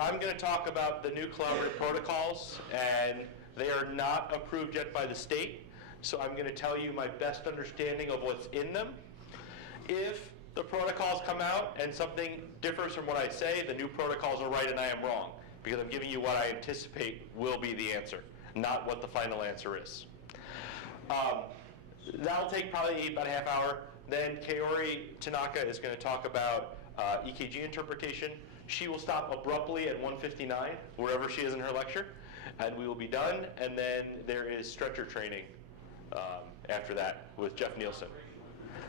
I'm going to talk about the new collaborative protocols, and they are not approved yet by the state. So I'm going to tell you my best understanding of what's in them. If the protocols come out and something differs from what I say, the new protocols are right and I am wrong, because I'm giving you what I anticipate will be the answer, not what the final answer is. That'll take probably about a half hour. Then Kaori Tanaka is going to talk about EKG interpretation. She will stop abruptly at 1:59, wherever she is in her lecture, and we will be done. And then there is stretcher training after that with Jeff Nielsen.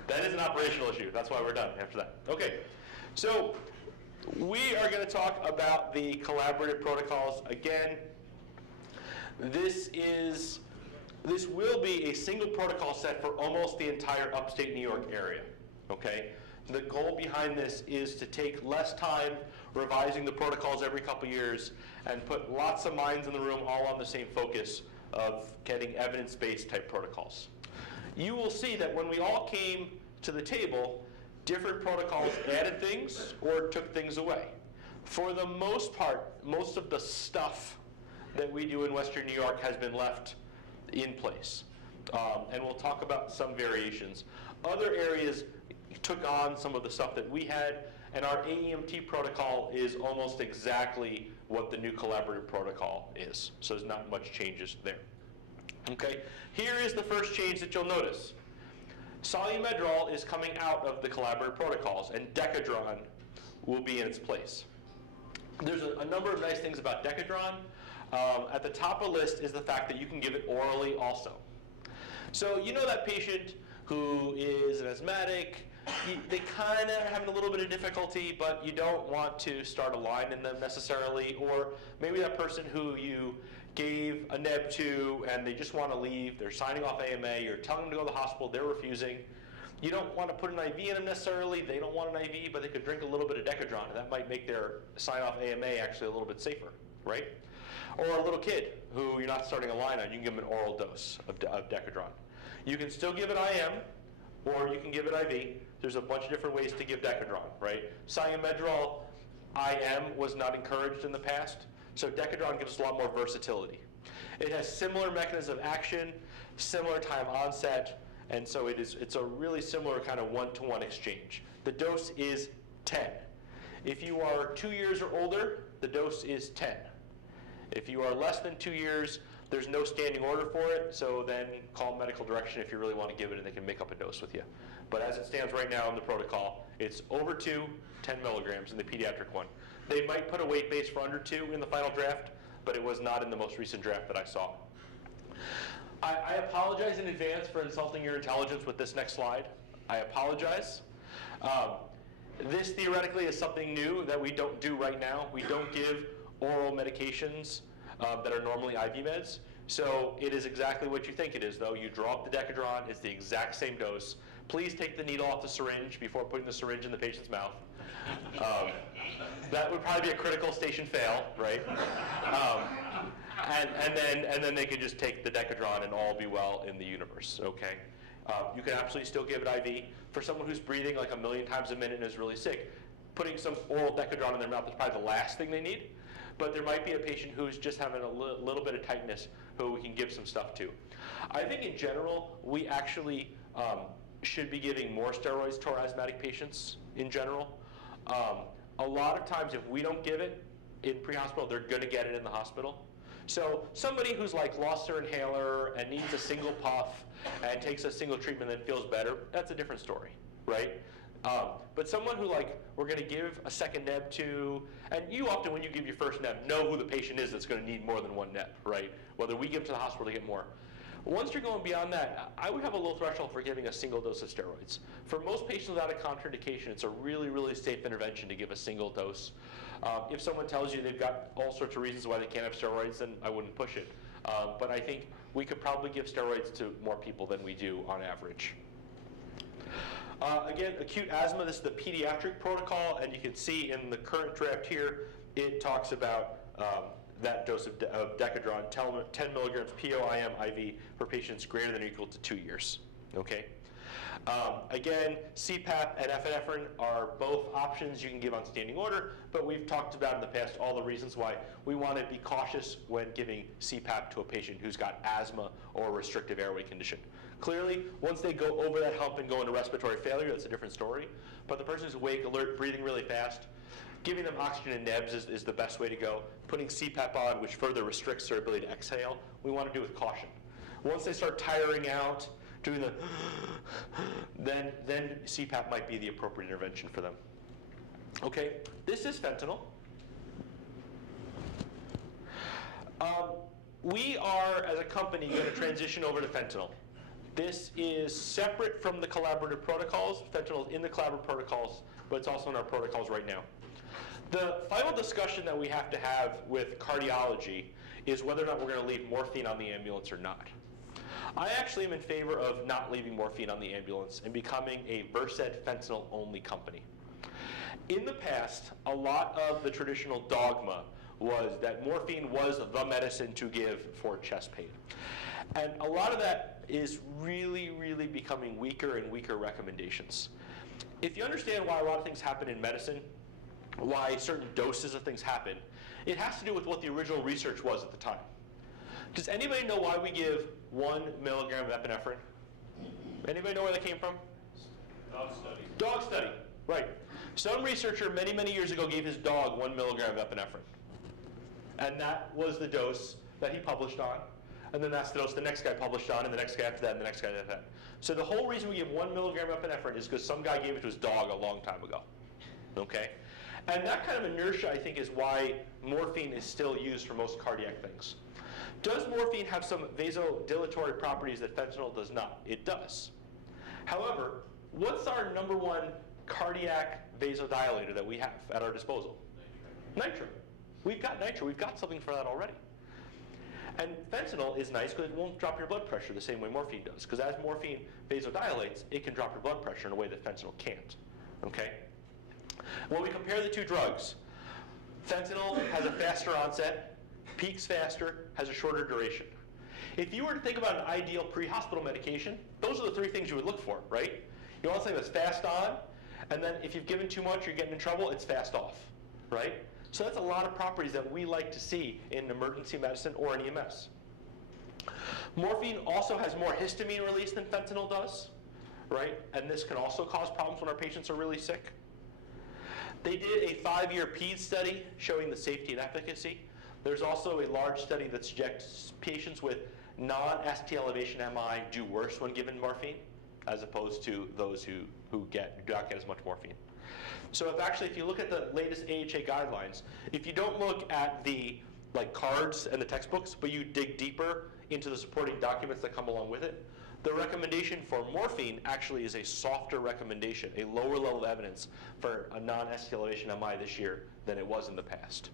That is an operational issue. That's why we're done after that. Okay, so we are going to talk about the collaborative protocols. Again, this will be a single protocol set for almost the entire upstate New York area. Okay? The goal behind this is to take less time revising the protocols every couple years and put lots of minds in the room all on the same focus of getting evidence-based type protocols. You will see that when we all came to the table, different protocols added things or took things away. For the most part, most of the stuff that we do in Western New York has been left in place. And we'll talk about some variations. Other areas took on some of the stuff that we had, and our AEMT protocol is almost exactly what the new collaborative protocol is. So there's not much changes there. Okay, here is the first change that you'll notice. Solumedrol is coming out of the collaborative protocols, and Decadron will be in its place. There's a number of nice things about Decadron. At the top of the list is the fact that you can give it orally also. So you know that patient who is an asthmatic, they kind of having a little bit of difficulty, but you don't want to start a line in them necessarily, or maybe that person who you gave a neb to and they just want to leave, they're signing off AMA, you're telling them to go to the hospital, they're refusing. You don't want to put an IV in them necessarily, they don't want an IV, but they could drink a little bit of Decadron, and that might make their sign off AMA actually a little bit safer, right? Or a little kid who you're not starting a line on, you can give them an oral dose of Decadron. You can still give it IM, or you can give it IV. There's a bunch of different ways to give Decadron, right? Solumedrol IM was not encouraged in the past, so Decadron gives us a lot more versatility. It has similar mechanism of action, similar time onset, and so it's a really similar kind of one-to-one exchange. The dose is 10. If you are 2 years or older, the dose is 10. If you are less than 2 years, there's no standing order for it, so then call medical direction if you really want to give it and they can make up a dose with you. But as it stands right now in the protocol, it's over 2, 10 milligrams in the pediatric one. They might put a weight base for under 2 in the final draft, but it was not in the most recent draft that I saw. I apologize in advance for insulting your intelligence with this next slide. I apologize. This theoretically is something new that we don't do right now. We don't give oral medications that are normally IV meds. So it is exactly what you think it is, though. You draw up the Decadron. It's the exact same dose. Please take the needle off the syringe before putting the syringe in the patient's mouth. That would probably be a critical station fail, right? And then they could just take the Decadron and all be well in the universe, okay? You can absolutely still give it IV. For someone who's breathing like 1,000,000 times a minute and is really sick, putting some oral Decadron in their mouth is probably the last thing they need. But there might be a patient who's just having a little bit of tightness who we can give some stuff to. I think in general, we actually should be giving more steroids to our asthmatic patients in general. A lot of times if we don't give it in pre-hospital, they're going to get it in the hospital. So somebody who's like lost their inhaler and needs a single puff and takes a single treatment and feels better, that's a different story, right? But someone who we're going to give a second neb to, and you often when you give your first neb know who the patient is that's going to need more than one neb, right? Whether we give to the hospital to get more. Once you're going beyond that, I would have a low threshold for giving a single dose of steroids. For most patients without a contraindication, it's a really, really safe intervention to give a single dose. If someone tells you they've got all sorts of reasons why they can't have steroids, then I wouldn't push it. But I think we could probably give steroids to more people than we do on average. Again, acute asthma, this is the pediatric protocol, and you can see in the current draft here, it talks about that dose of Decadron, 10 milligrams POIM IV for patients greater than or equal to 2 years. Okay. Again, CPAP and epinephrine are both options you can give on standing order, but we've talked about in the past all the reasons why we want to be cautious when giving CPAP to a patient who's got asthma or a restrictive airway condition. Clearly, once they go over that hump and go into respiratory failure, that's a different story. But the person who's awake, alert, breathing really fast, giving them oxygen in nebs is the best way to go. Putting CPAP on, which further restricts their ability to exhale, we want to do with caution. Once they start tiring out, doing the then CPAP might be the appropriate intervention for them. Okay, this is fentanyl. We are, as a company, going to transition over to fentanyl. This is separate from the collaborative protocols. Fentanyl is in the collaborative protocols, but it's also in our protocols right now. The final discussion that we have to have with cardiology is whether or not we're going to leave morphine on the ambulance or not. I actually am in favor of not leaving morphine on the ambulance and becoming a Versed fentanyl-only company. In the past, a lot of the traditional dogma was that morphine was the medicine to give for chest pain. And a lot of that is really, really becoming weaker and weaker recommendations. If you understand why a lot of things happen in medicine, why certain doses of things happen, it has to do with what the original research was at the time. Does anybody know why we give 1 milligram of epinephrine? Anybody know where that came from? Dog study. Dog study, right. Some researcher many, many years ago gave his dog 1 milligram of epinephrine. And that was the dose that he published on. And then that's the dose the next guy published on, and the next guy after that, and the next guy after that. So the whole reason we give 1 milligram of epinephrine is because some guy gave it to his dog a long time ago. Okay? And that kind of inertia, I think, is why morphine is still used for most cardiac things. Does morphine have some vasodilatory properties that fentanyl does not? It does. However, what's our #1 cardiac vasodilator that we have at our disposal? Nitro. We've got nitro. We've got something for that already. And fentanyl is nice because it won't drop your blood pressure the same way morphine does. Because as morphine vasodilates, it can drop your blood pressure in a way that fentanyl can't. Okay? When we compare the two drugs, fentanyl has a faster onset, peaks faster, has a shorter duration. If you were to think about an ideal pre-hospital medication, those are the 3 things you would look for, right? You want something that's fast on, and then if you've given too much, you're getting in trouble, it's fast off, right? So that's a lot of properties that we like to see in emergency medicine or in EMS. Morphine also has more histamine release than fentanyl does, right? And this can also cause problems when our patients are really sick. They did a 5-year PED study showing the safety and efficacy. There's also a large study that suggests patients with non-ST elevation MI do worse when given morphine, as opposed to those who do not get as much morphine. So if you look at the latest AHA guidelines, if you don't look at the cards and the textbooks, but you dig deeper into the supporting documents that come along with it, the recommendation for morphine actually is a softer recommendation, a lower level of evidence for a non-ST elevation MI this year than it was in the past.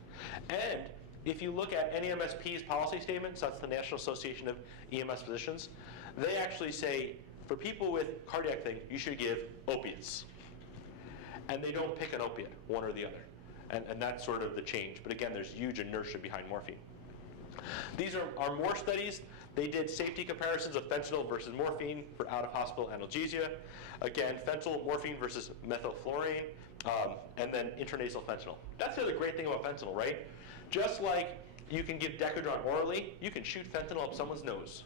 And if you look at NEMSP's policy statements, that's the National Association of EMS Physicians, they actually say for people with cardiac thing, you should give opiates. And they don't pick an opiate, one or the other. And that's sort of the change. But again, there's huge inertia behind morphine. These are more studies. They did safety comparisons of fentanyl versus morphine for out-of-hospital analgesia. Again, fentanyl, morphine versus methylfluorine, and then intranasal fentanyl. That's the other great thing about fentanyl, right? Just like you can give Decadron orally, you can shoot fentanyl up someone's nose.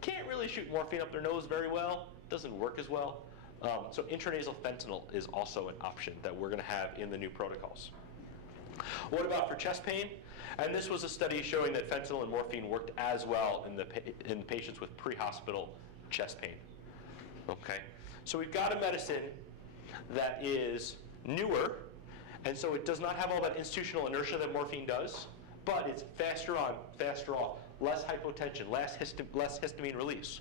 Can't really shoot morphine up their nose very well. Doesn't work as well. So intranasal fentanyl is also an option that we're going to have in the new protocols. What about for chest pain? And this was a study showing that fentanyl and morphine worked as well in patients with pre-hospital chest pain. Okay, so we've got a medicine that is newer, and so it does not have all that institutional inertia that morphine does, but it's faster on, faster off, less hypotension, less histamine release.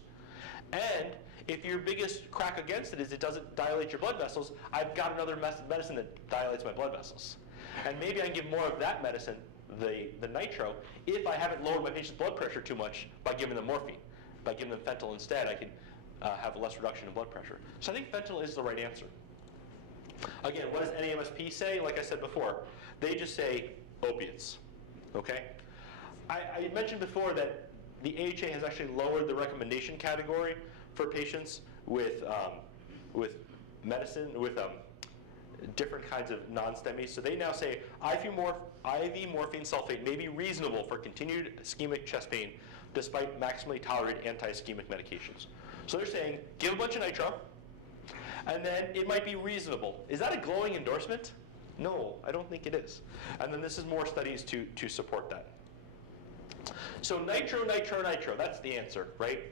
And if your biggest crack against it is it doesn't dilate your blood vessels, I've got another medicine that dilates my blood vessels. And maybe I can give more of that medicine, the nitro, if I haven't lowered my patient's blood pressure too much by giving them morphine. By giving them fentanyl instead, I can have less reduction in blood pressure. So I think fentanyl is the right answer. Again, what does NAMSP say? Like I said before, they just say opiates. Okay? I mentioned before that the AHA has actually lowered the recommendation category for patients with medicine, with different kinds of non-STEMIs. So they now say IV morphine sulfate may be reasonable for continued ischemic chest pain despite maximally tolerated anti-ischemic medications. So they're saying, give a bunch of nitro, and then it might be reasonable. Is that a glowing endorsement? No, I don't think it is. And then this is more studies to support that. So nitro, nitro, nitro, that's the answer, right?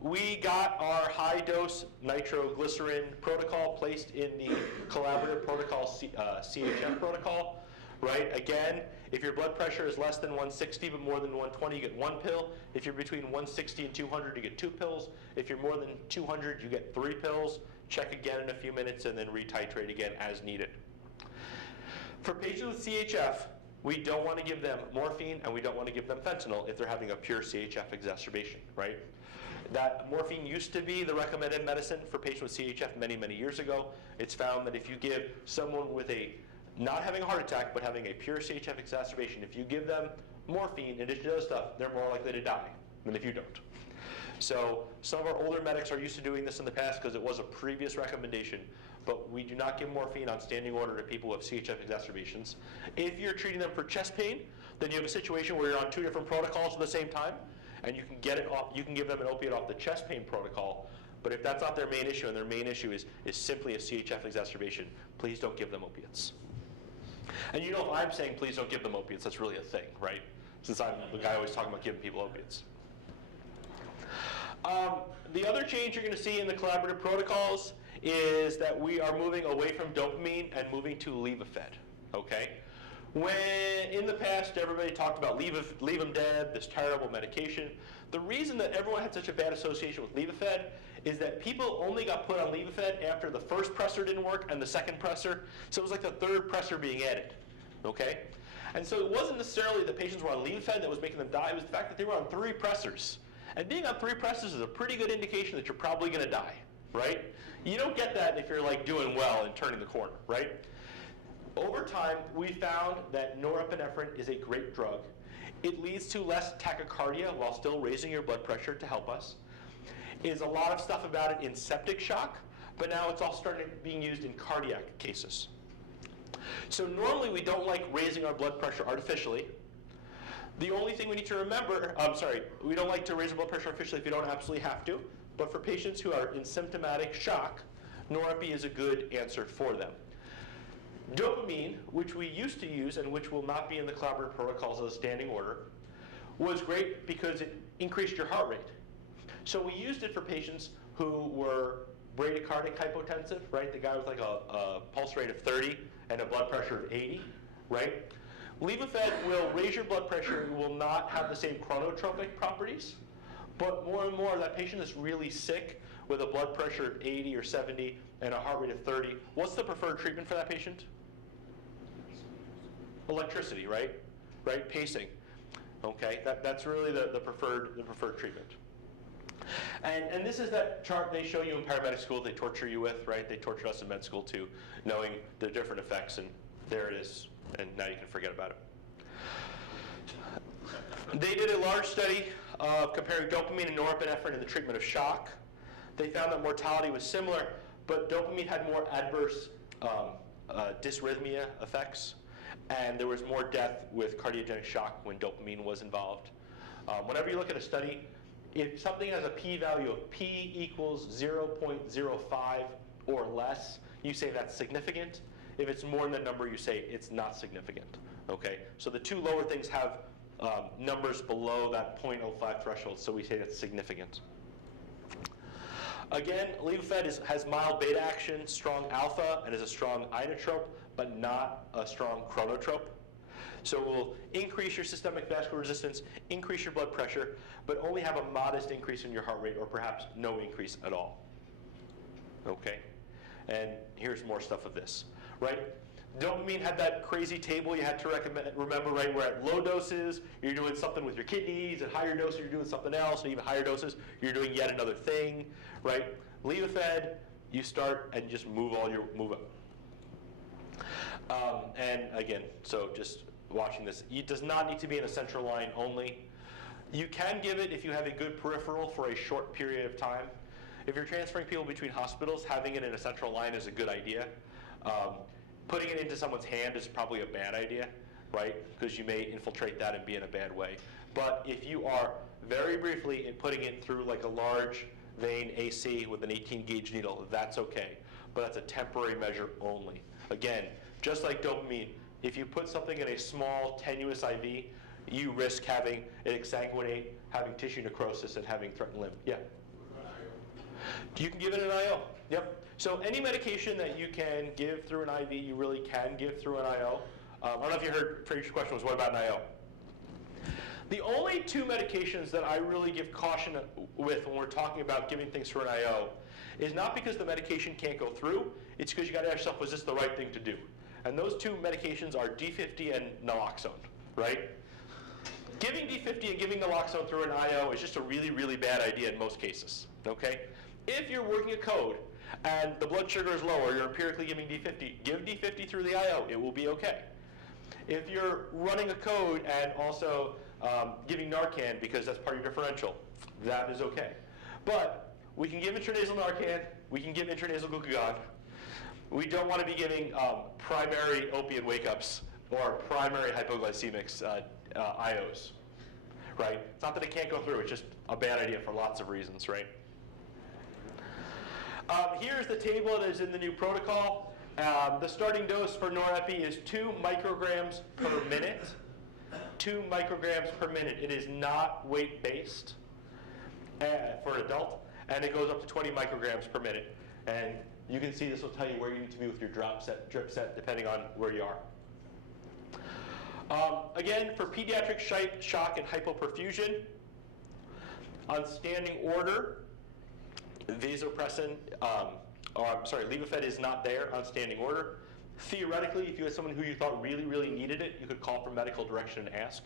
We got our high-dose nitroglycerin protocol placed in the Collaborative Protocols CHF protocol, right? Again, if your blood pressure is less than 160 but more than 120, you get 1 pill. If you're between 160 and 200, you get 2 pills. If you're more than 200, you get 3 pills. Check again in a few minutes and then retitrate again as needed. For patients with CHF, we don't want to give them morphine and we don't want to give them fentanyl if they're having a pure CHF exacerbation, right? That morphine used to be the recommended medicine for patients with CHF many, many years ago. It's found that if you give someone with not having a heart attack but having a pure CHF exacerbation, if you give them morphine in addition to other stuff, they're more likely to die than if you don't. So some of our older medics are used to doing this in the past because it was a previous recommendation, but we do not give morphine on standing order to people who have CHF exacerbations. If you're treating them for chest pain, then you have a situation where you're on 2 different protocols at the same time, and you can get it off. You can give them an opiate off the chest pain protocol, but if that's not their main issue and their main issue is simply a CHF exacerbation, please don't give them opiates. And you know, if I'm saying please don't give them opiates, that's really a thing, right? Since I'm the guy always talking about giving people opiates. The other change you're going to see in the collaborative protocols is that we are moving away from dopamine and moving to Levophed, okay? When in the past everybody talked about leave them dead, this terrible medication, the reason that everyone had such a bad association with Levophed is that people only got put on Levophed after the first pressor didn't work and the second pressor, so it was like the third pressor being added, okay? And so it wasn't necessarily that patients were on Levophed that was making them die, it was the fact that they were on 3 pressors. And being on 3 pressors is a pretty good indication that you're probably going to die, right? You don't get that if you're like doing well and turning the corner, right? Over time, we found that norepinephrine is a great drug. It leads to less tachycardia while still raising your blood pressure to help us. There's a lot of stuff about it in septic shock, but now it's all starting being used in cardiac cases. So normally we don't like raising our blood pressure artificially. The only thing we need to remember, we don't like to raise our blood pressure artificially if you don't absolutely have to, but for patients who are in symptomatic shock, norepi is a good answer for them. Dopamine, which we used to use and which will not be in the collaborative protocols as a standing order, was great because it increased your heart rate. So we used it for patients who were bradycardic hypotensive, right? The guy with like a pulse rate of 30 and a blood pressure of 80, right? Levophed will raise your blood pressure and will not have the same chronotropic properties, but more and more that patient is really sick with a blood pressure of 80 or 70 and a heart rate of 30. What's the preferred treatment for that patient? Electricity, right? Right? Pacing. Okay, that's really the preferred treatment. And this is that chart they show you in paramedic school, they torture you with, right? They tortured us in med school too, knowing the different effects, and there it is, and now you can forget about it. They did a large study of comparing dopamine and norepinephrine in the treatment of shock. They found that mortality was similar, but dopamine had more adverse dysrhythmia effects, and there was more death with cardiogenic shock when dopamine was involved. Whenever you look at a study, if something has a p-value of p equals 0.05 or less, you say that's significant. If it's more than that number, you say it's not significant. Okay? So the 2 lower things have numbers below that 0.05 threshold, so we say that's significant. Again, Levophed has mild beta action, strong alpha, and is a strong inotrope, but not a strong chronotrope. So it will increase your systemic vascular resistance, increase your blood pressure, but only have a modest increase in your heart rate, or perhaps no increase at all. Okay? And here's more stuff of this, right? Dopamine had that crazy table you had to remember, right? Where at low doses, you're doing something with your kidneys, at higher doses, you're doing something else, and even higher doses, you're doing yet another thing, right? Levophed, you start and just move up. And again, so just watching this, it does not need to be in a central line only. You can give it if you have a good peripheral for a short period of time. If you're transferring people between hospitals, having it in a central line is a good idea. Putting it into someone's hand is probably a bad idea, right? Because you may infiltrate that and be in a bad way. But if you are very briefly putting it through like a large vein AC with an 18 gauge needle, that's okay. But that's a temporary measure only. Again, just like dopamine, if you put something in a small, tenuous IV, you risk having it exsanguinate, having tissue necrosis, and having threatened limb. Yeah? You can give it an IO. Yep. So any medication that you can give through an IV, you really can give through an IO. I don't know if you heard, Tracy's question was, what about an IO? The only two medications that I really give caution with when we're talking about giving things through an IO is not because the medication can't go through, it's because you got to ask yourself, was this the right thing to do? And those two medications are D50 and naloxone, right? Giving D50 and giving naloxone through an IO is just a really, really bad idea in most cases, okay? If you're working a code and the blood sugar is low or you're empirically giving D50, give D50 through the IO, it will be okay. If you're running a code and also giving Narcan because that's part of your differential, that is okay. But we can give intranasal Narcan, we can give intranasal glucagon. We don't want to be giving primary opiate wake-ups or primary hypoglycemics IOs, right? It's not that it can't go through, it's just a bad idea for lots of reasons, right? Here's the table that is in the new protocol. The starting dose for norepi is 2 micrograms per minute. 2 micrograms per minute. It is not weight-based for an adult, and it goes up to 20 micrograms per minute. And you can see this will tell you where you need to be with your drip set, depending on where you are. Again, for pediatric shock and hypoperfusion, on standing order, vasopressin, Levophed is not there on standing order. Theoretically, if you had someone who you thought really, really needed it, you could call for medical direction and ask.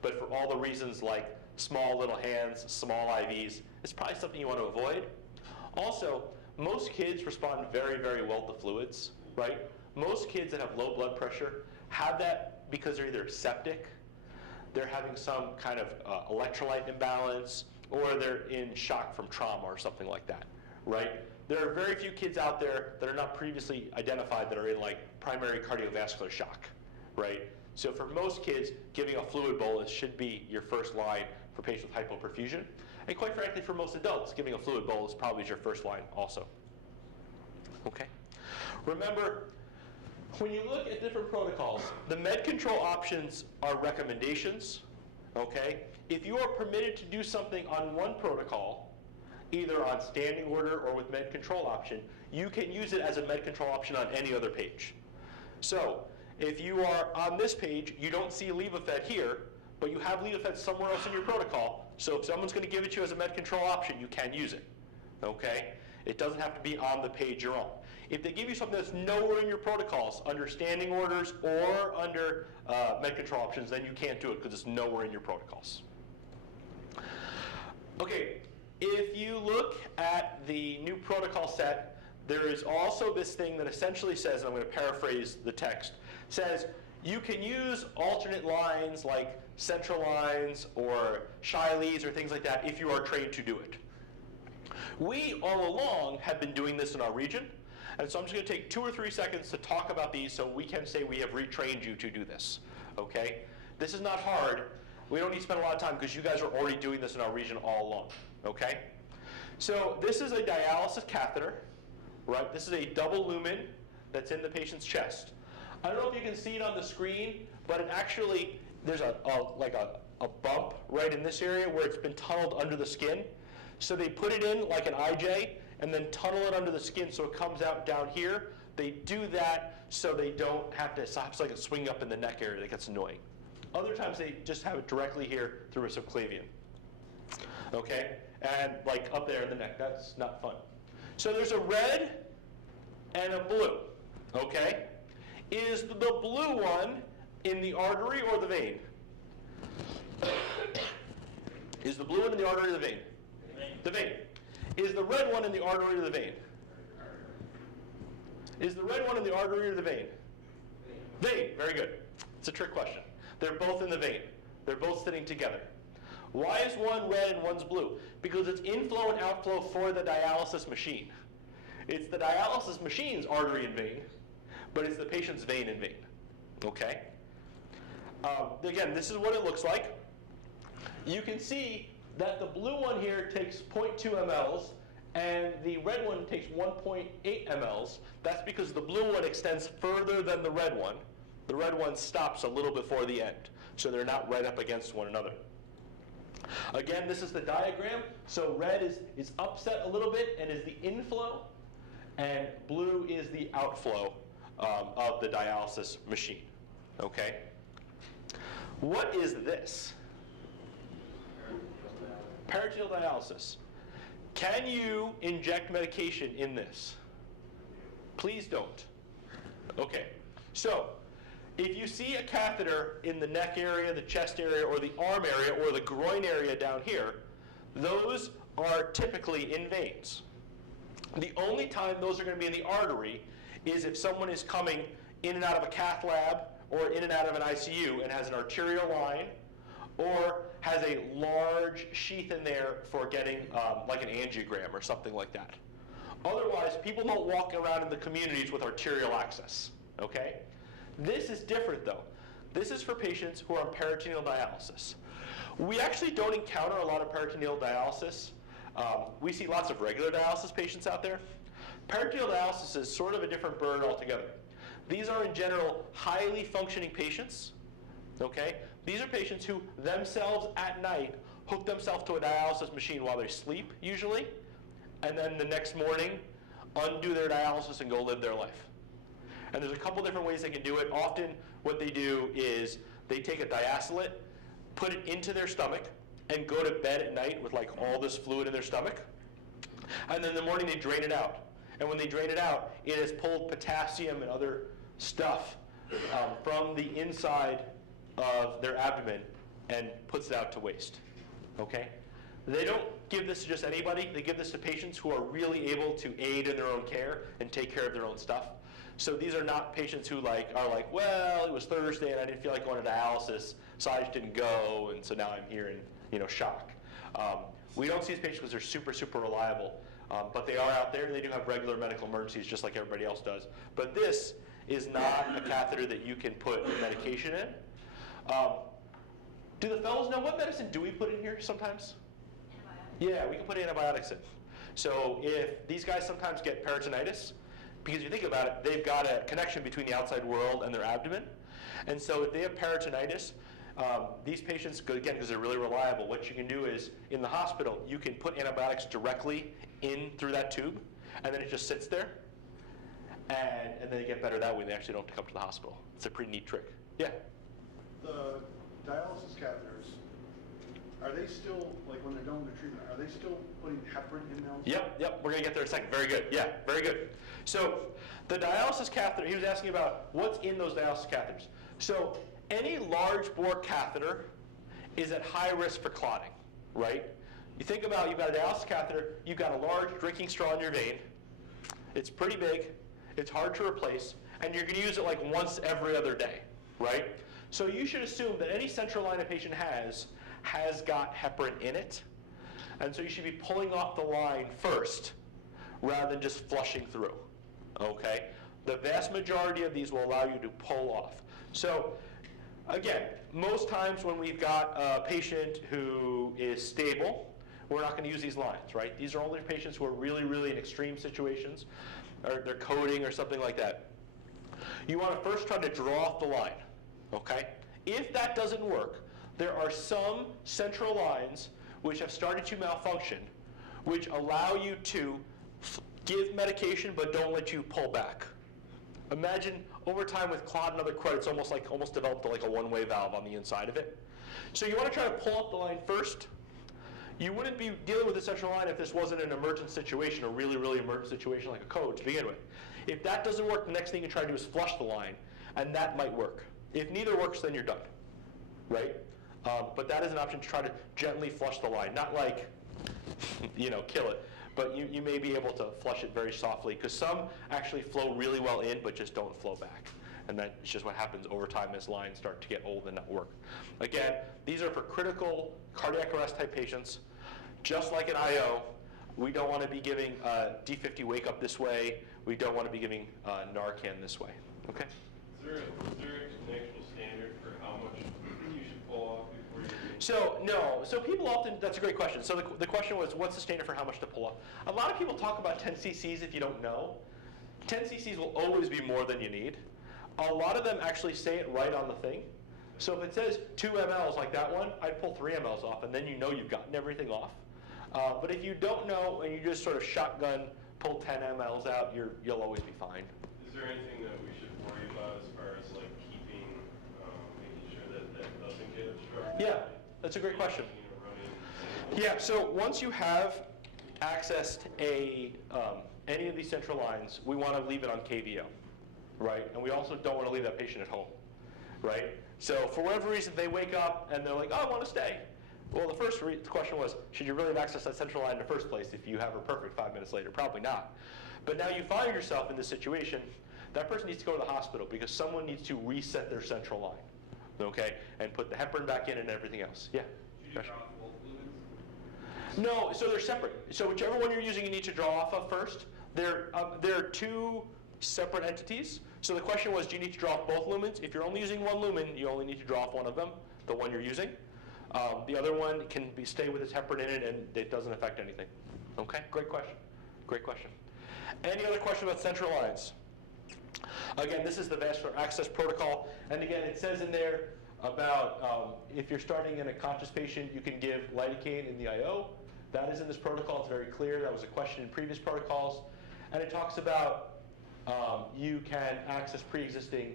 But for all the reasons like small little hands, small IVs, it's probably something you want to avoid. Also, most kids respond very, very well to fluids, right? Most kids that have low blood pressure have that because they're either septic, they're having some kind of electrolyte imbalance, or they're in shock from trauma or something like that, right? There are very few kids out there that are not previously identified that are in like primary cardiovascular shock, right? So for most kids, giving a fluid bolus should be your first line for patients with hypoperfusion. And quite frankly, for most adults, giving a fluid bolus probably is your first line also. Okay? Remember, when you look at different protocols, the med control options are recommendations, okay? If you are permitted to do something on one protocol, either on standing order or with med control option, you can use it as a med control option on any other page. So if you are on this page, you don't see Levophed here, but you have Levophed somewhere else in your protocol. So if someone's going to give it to you as a med control option, you can use it, okay? It doesn't have to be on the page you're on. If they give you something that's nowhere in your protocols, under standing orders or under med control options, then you can't do it because it's nowhere in your protocols. Okay, if you look at the new protocol set, there is also this thing that essentially says, and I'm going to paraphrase the text, says you can use alternate lines like central lines or Shiley's or things like that if you are trained to do it. We all along have been doing this in our region, and so I'm just going to take 2 or 3 seconds to talk about these so we can say we have retrained you to do this, okay? This is not hard. We don't need to spend a lot of time because you guys are already doing this in our region all along, okay? So this is a dialysis catheter, right? This is a double lumen that's in the patient's chest. I don't know if you can see it on the screen, but it actually, there's a bump right in this area where it's been tunneled under the skin. So they put it in like an IJ and then tunnel it under the skin so it comes out down here. They do that so they don't have to, it's like a swing up in the neck area that gets annoying. Other times they just have it directly here through a subclavian. Okay? And like up there in the neck, that's not fun. So there's a red and a blue, okay? Is the blue one in the artery or the vein? Is the blue one in the artery or the vein? The vein. Is the red one in the artery or the vein? Is the red one in the artery or the vein? Vein, very good. It's a trick question. They're both in the vein. They're both sitting together. Why is one red and one's blue? Because it's inflow and outflow for the dialysis machine. It's the dialysis machine's artery and vein, but it's the patient's vein and vein. Okay? Again, this is what it looks like. You can see that the blue one here takes 0.2 mLs, and the red one takes 1.8 mLs. That's because the blue one extends further than the red one. The red one stops a little before the end, so they're not right up against one another. Again, this is the diagram. So red is upset a little bit and is the inflow, and blue is the outflow of the dialysis machine. Okay? What is this? Peritoneal dialysis. Can you inject medication in this? Please don't. Okay. So, if you see a catheter in the neck area, the chest area, or the arm area, or the groin area down here, those are typically in veins. The only time those are going to be in the artery is if someone is coming in and out of a cath lab or in and out of an ICU and has an arterial line or has a large sheath in there for getting like an angiogram or something like that. Otherwise, people don't walk around in the communities with arterial access, okay? This is different though. This is for patients who are on peritoneal dialysis. We actually don't encounter a lot of peritoneal dialysis. We see lots of regular dialysis patients out there. Peritoneal dialysis is sort of a different bird altogether. These are in general highly functioning patients, okay? These are patients who themselves at night hook themselves to a dialysis machine while they sleep usually, and then the next morning undo their dialysis and go live their life. And there's a couple different ways they can do it. Often what they do is they take a diastolate, put it into their stomach, and go to bed at night with like all this fluid in their stomach. And then in the morning they drain it out. And when they drain it out, it has pulled potassium and other stuff from the inside of their abdomen and puts it out to waste. Okay? They don't give this to just anybody. They give this to patients who are really able to aid in their own care and take care of their own stuff. So these are not patients who are like, well, it was Thursday and I didn't feel like going to dialysis, so I just didn't go, and so now I'm here in shock. We don't see these patients because they're super, super reliable, but they are out there and they do have regular medical emergencies just like everybody else does. But this is not a catheter that you can put medication in. Do the fellows know what medicine do we put in here sometimes? Antibiotics. Yeah, we can put antibiotics in. So if these guys sometimes get peritonitis, because you think about it, they've got a connection between the outside world and their abdomen. And so if they have peritonitis, these patients, again, because they're really reliable, what you can do is, in the hospital, you can put antibiotics directly in through that tube, and then it just sits there, and then they get better that way. They actually don't have to come to the hospital. It's a pretty neat trick. Yeah? The dialysis catheters, are they still, like when they're done with the treatment, are they still putting heparin in those? Yep, we're going to get there in a second. Very good, yeah, very good. So the dialysis catheter, he was asking about what's in those dialysis catheters. So any large bore catheter is at high risk for clotting, right? You think about, you've got a dialysis catheter, you've got a large drinking straw in your vein, it's pretty big, it's hard to replace, and you're going to use it like once every other day, right? So you should assume that any central line a patient has got heparin in it, and so you should be pulling off the line first rather than just flushing through, okay? The vast majority of these will allow you to pull off. So again, most times when we've got a patient who is stable, we're not going to use these lines, right? These are only patients who are really, really in extreme situations, or they're coding or something like that. You want to first try to draw off the line, okay? If that doesn't work, there are some central lines which have started to malfunction, which allow you to give medication but don't let you pull back. Imagine over time with clot and other crud, it's almost developed like a one-way valve on the inside of it. So you want to try to pull up the line first. You wouldn't be dealing with a central line if this wasn't an emergent situation, a really, really emergent situation like a code to begin with. If that doesn't work, the next thing you try to do is flush the line, and that might work. If neither works, then you're done, right? But that is an option to try to gently flush the line, not like, kill it. But you may be able to flush it very softly, because some actually flow really well in, but just don't flow back. And that's just what happens over time as lines start to get old and not work. Again, these are for critical cardiac arrest type patients. Just like an IO, we don't want to be giving D50 wake up this way. We don't want to be giving Narcan this way. Okay? Is there an actual standard for how much you should pull off before you reach? So no. So people often, that's a great question. So the question was, what's the standard for how much to pull off? A lot of people talk about 10 cc's if you don't know. 10 cc's will always be more than you need. A lot of them actually say it right on the thing. So if it says 2 mLs like that one, I'd pull 3 mLs off, and then you know you've gotten everything off. But if you don't know and you just sort of shotgun pull 10 mLs out, you'll always be fine. Is there anything that we should worry about as far as like keeping, making sure that that doesn't get obstructed? Yeah, that's a great question. Running. Yeah, so once you have accessed any of these central lines, we want to leave it on KVO, right? And we also don't want to leave that patient at home, right? So for whatever reason, they wake up and they're like, oh, I want to stay. Well, the first question was, should you really have accessed that central line in the first place if you have her perfect 5 minutes later? Probably not. But now you find yourself in this situation, that person needs to go to the hospital because someone needs to reset their central line, okay? And put the heparin back in and everything else. Yeah? Should you draw off both lumens? No, so they're separate. So whichever one you're using, you need to draw off of first. They're 2 separate entities. So the question was, do you need to draw off both lumens? If you're only using 1 lumen, you only need to draw off one of them, the one you're using. The other one can stay with its heparin in it, and it doesn't affect anything. Okay, great question. Great question. Any other question about central lines? Again, this is the vascular access protocol. And again, it says in there about if you're starting in a conscious patient, you can give lidocaine in the IO. That is in this protocol. It's very clear. That was a question in previous protocols. And it talks about you can access pre-existing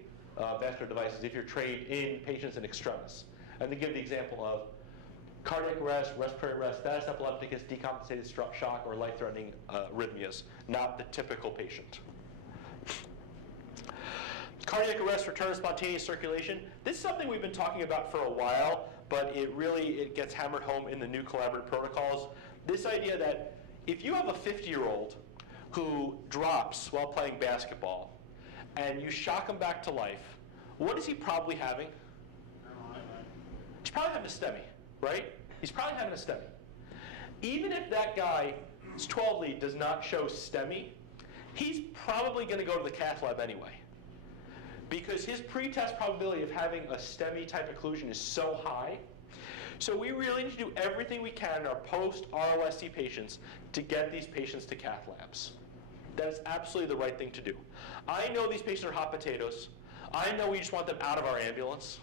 vascular devices if you're trained in patients in extremis. And they give the example of cardiac arrest, respiratory arrest, status epilepticus, decompensated shock, or life-threatening arrhythmias, not the typical patient. Cardiac arrest, return of spontaneous circulation. This is something we've been talking about for a while, but it gets hammered home in the new collaborative protocols. This idea that if you have a 50-year-old who drops while playing basketball and you shock him back to life, what is he probably having? He's probably having a STEMI, right? He's probably having a STEMI. Even if that guy's 12 lead does not show STEMI, he's probably going to go to the cath lab anyway, because his pre-test probability of having a STEMI type occlusion is so high. So we really need to do everything we can in our post-ROSC patients to get these patients to cath labs. That is absolutely the right thing to do. I know these patients are hot potatoes. I know we just want them out of our ambulance.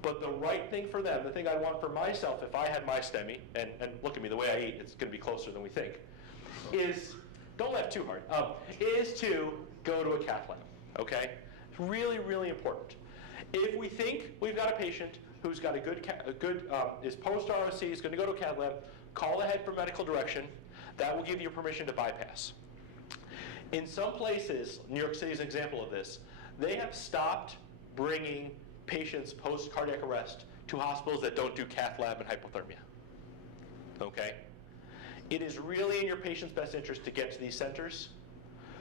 But the right thing for them, the thing I'd want for myself if I had my STEMI, and look at me, the way I eat, it's going to be closer than we think, is, don't laugh too hard, is to go to a cath lab, okay? It's really, really important. If we think we've got a patient who's got is post-ROC, is going to go to a cath lab, call ahead for medical direction. That will give you permission to bypass. In some places, New York City is an example of this, they have stopped bringing patients post-cardiac arrest to hospitals that don't do cath lab and hypothermia. Okay? It is really in your patient's best interest to get to these centers.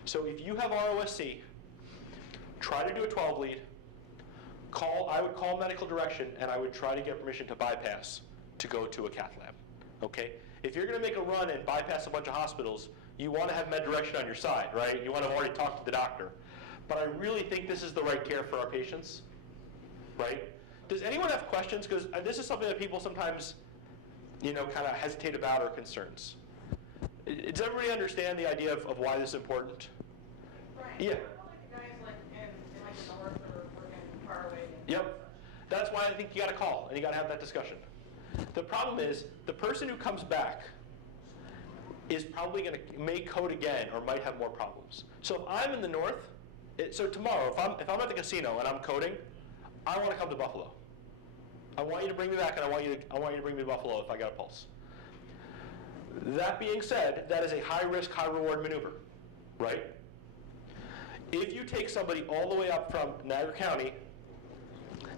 So if you have ROSC, try to do a 12 lead. I would call medical direction, and I would try to get permission to bypass to go to a cath lab. Okay? If you're going to make a run and bypass a bunch of hospitals, you want to have med direction on your side, right? You want to have already talked to the doctor. But I really think this is the right care for our patients, right? Does anyone have questions? Because this is something that people sometimes, kind of hesitate about or concerns. Does everybody understand the idea of why this is important? Right. Yeah. Well, like the guys in the north that are working far away. Yep. That's why I think you got to call and you got to have that discussion. The problem is the person who comes back is probably may code again or might have more problems. So if I'm in the north, so tomorrow if I'm at the casino and I'm coding, I want to come to Buffalo. I want you to bring me back, and I want you to bring me to Buffalo if I got a pulse. That being said, that is a high-risk, high-reward maneuver, right? If you take somebody all the way up from Niagara County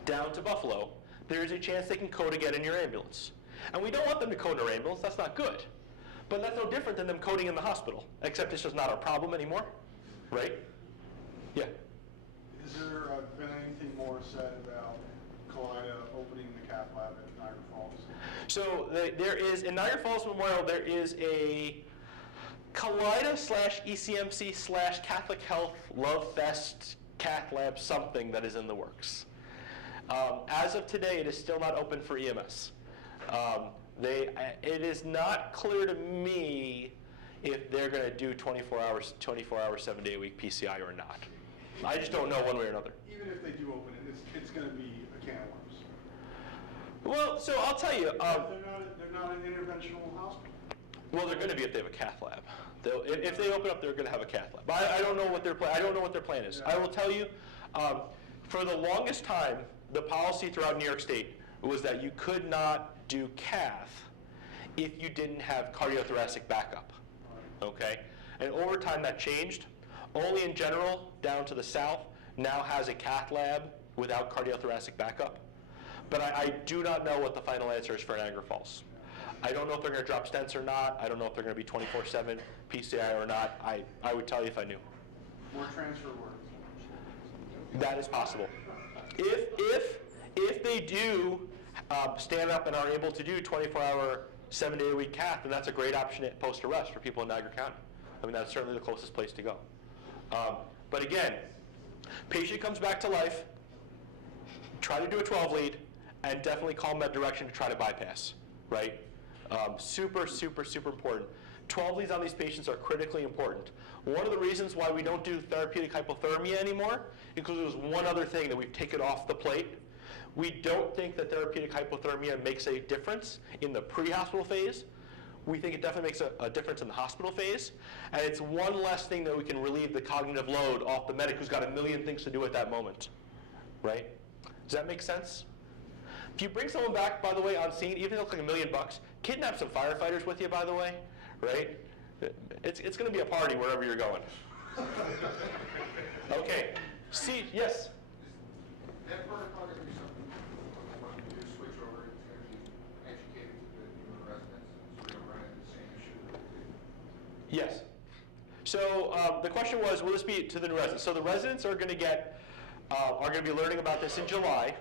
down to Buffalo, there is a chance they can code again in your ambulance. And we don't want them to code in our ambulance. That's not good. But that's no different than them coding in the hospital, except it's just not our problem anymore, right? Yeah. Is there lab at Niagara Falls? So there is, in Niagara Falls Memorial, there is a Kaleida/ECMC/Catholic Health Love Fest Cath Lab something that is in the works. As of today, it is still not open for EMS. It is not clear to me if they're going to do 24 hours, 7-day-a-week PCI or not. I just don't know one way or another. Even if they do open it, it's going to be a can of worms. Well, so I'll tell you. They're not an interventional hospital. Well, they're going to be if they have a cath lab. If they open up, they're going to have a cath lab. I don't know what their plan. I don't know what their plan is. Yeah. I will tell you, for the longest time, the policy throughout New York State was that you could not do cath if you didn't have cardiothoracic backup. Okay, and over time that changed. Only in general, down to the south, now has a cath lab without cardiothoracic backup. But I do not know what the final answer is for Niagara Falls. I don't know if they're going to drop stents or not. I don't know if they're going to be 24/7 PCI or not. I would tell you if I knew. More transfer work. That is possible. If they do stand up and are able to do 24-hour, 7-day-a-week cath, then that's a great option at post-arrest for people in Niagara County. I mean, that's certainly the closest place to go. But again, patient comes back to life, try to do a 12-lead, and definitely call med direction to try to bypass, right? Super, super, super important. 12 leads on these patients are critically important. One of the reasons why we don't do therapeutic hypothermia anymore is because there's one other thing that we've taken off the plate. We don't think that therapeutic hypothermia makes a difference in the pre-hospital phase. We think it definitely makes a difference in the hospital phase. And it's one less thing that we can relieve the cognitive load off the medic who's got a million things to do at that moment, right? Does that make sense? If you bring someone back, by the way, on scene, even if it looks like $1 million, kidnap some firefighters with you, by the way, right? It's going to be a party wherever you're going. Okay. See, yes? That protocol going to be something when you switch over, it's going to be educated to the newer residents, so we don't run into the same issue that we did. Yes. So the question was, will this be to the new residents? So the residents are going to be learning about this in July.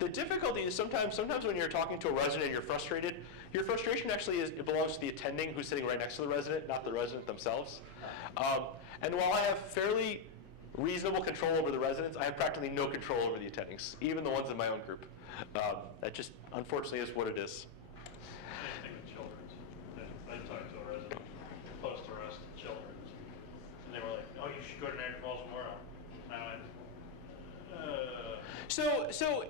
The difficulty is sometimes when you're talking to a resident and you're frustrated, your frustration actually it belongs to the attending who's sitting right next to the resident, not the resident themselves. And while I have fairly reasonable control over the residents, I have practically no control over the attendings, even the ones in my own group. That just, unfortunately, is what it is. I think of children's. I talked to a resident post-arrest children's, and they were like, "Oh, you should go to Niagara Falls tomorrow." And I went, So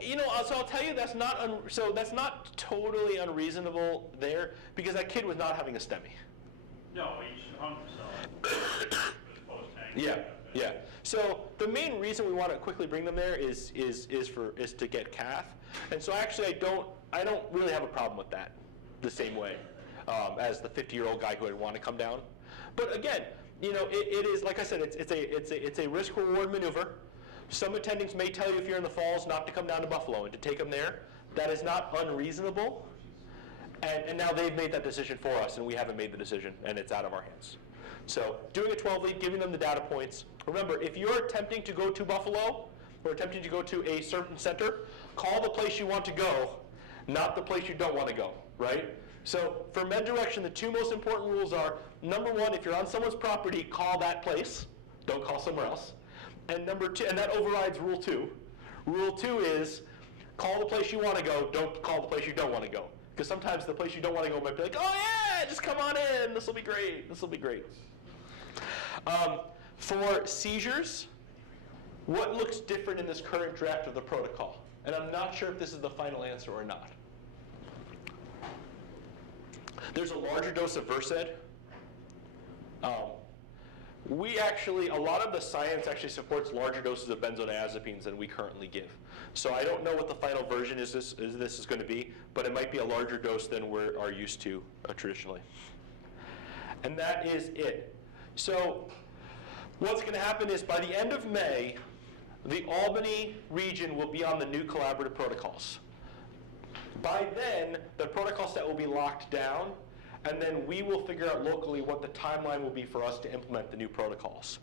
I'll tell you that's not totally unreasonable there because that kid was not having a STEMI. No, he should hung himself. Yeah. So the main reason we want to quickly bring them there is to get cath, and so actually I don't really have a problem with that the same way as the 50-year-old guy who would want to come down. But again, it is like I said, it's a risk-reward maneuver. Some attendings may tell you if you're in the Falls not to come down to Buffalo and to take them there. That is not unreasonable. And now they've made that decision for us, and we haven't made the decision, and it's out of our hands. So doing a 12-lead, giving them the data points. Remember, if you're attempting to go to Buffalo or attempting to go to a certain center, call the place you want to go, not the place you don't want to go, right? So for med direction, the two most important rules are, number one, if you're on someone's property, call that place. Don't call somewhere else. And number two, and that overrides rule 2. Rule 2 is call the place you want to go, don't call the place you don't want to go. Because sometimes the place you don't want to go might be like, oh yeah, just come on in, this will be great, this will be great. For seizures, what looks different in this current draft of the protocol? And I'm not sure if this is the final answer or not. There's a larger dose of Versed. A lot of the science actually supports larger doses of benzodiazepines than we currently give. So I don't know what the final version is going to be, but it might be a larger dose than we are used to traditionally. And that is it. So what's going to happen is by the end of May, the Albany region will be on the new collaborative protocols. By then, the protocol set will be locked down, and then we will figure out locally what the timeline will be for us to implement the new protocols.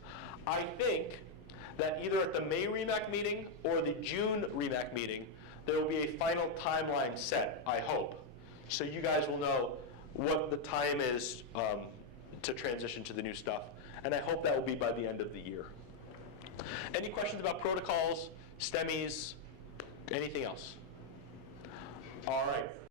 I think that either at the May REMAC meeting or the June REMAC meeting, there will be a final timeline set, I hope. So you guys will know what the time is to transition to the new stuff. And I hope that will be by the end of the year. Any questions about protocols, STEMIs, anything else? All right.